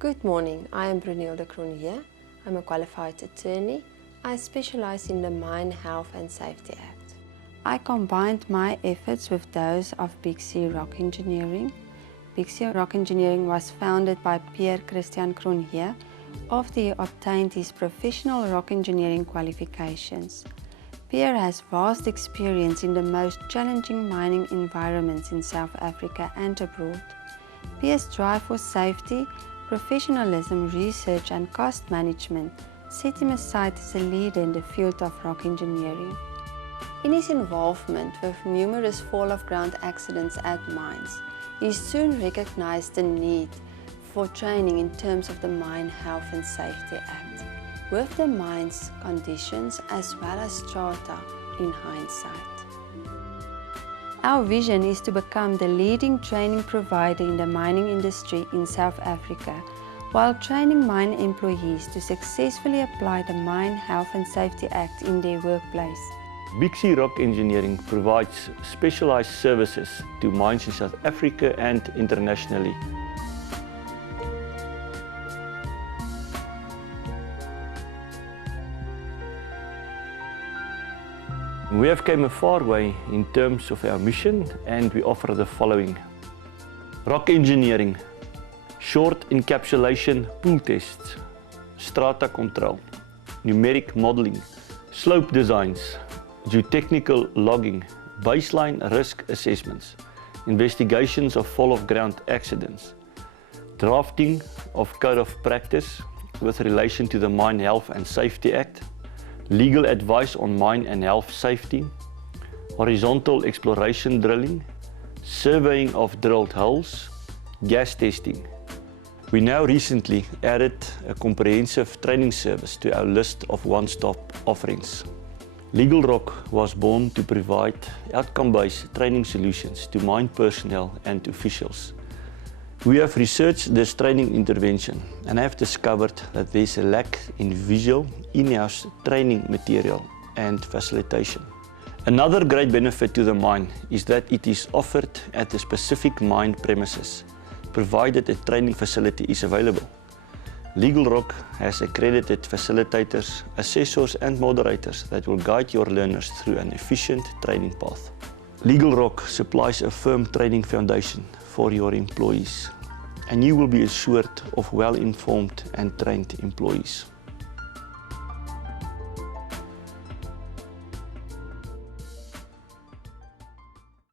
Good morning, I am Brunilde Cronje. I'm a qualified attorney. I specialize in the Mine Health and Safety Act. I combined my efforts with those of Big C Rock Engineering. Big C Rock Engineering was founded by Pierre Christian Cronje after he obtained his professional rock engineering qualifications. Pierre has vast experience in the most challenging mining environments in South Africa and abroad. Pierre's drive for safety, professionalism, research and cost management set him aside as a leader in the field of rock engineering. In his involvement with numerous fall-of-ground accidents at mines, he soon recognized the need for training in terms of the Mine Health and Safety Act, with the mine's conditions as well as strata in hindsight. Our vision is to become the leading training provider in the mining industry in South Africa, while training mine employees to successfully apply the Mine Health and Safety Act in their workplace. Big C Rock Engineering provides specialized services to mines in South Africa and internationally. We have come a far way in terms of our mission, and we offer the following: rock engineering, short encapsulation pool tests, strata control, numeric modeling, slope designs, geotechnical logging, baseline risk assessments, investigations of fall-of-ground accidents, drafting of code of practice with relation to the Mine Health and Safety Act, legal advice on mine and health safety, horizontal exploration drilling, surveying of drilled holes, gas testing. We now recently added a comprehensive training service to our list of one-stop offerings. Legal Rock was born to provide outcome-based training solutions to mine personnel and officials. We have researched this training intervention and have discovered that there is a lack in visual in-house training material and facilitation. Another great benefit to the mine is that it is offered at the specific mine premises, provided a training facility is available. Legal Rock has accredited facilitators, assessors and moderators that will guide your learners through an efficient training path. Legal Rock supplies a firm training foundation for your employees, and you will be assured of well-informed and trained employees.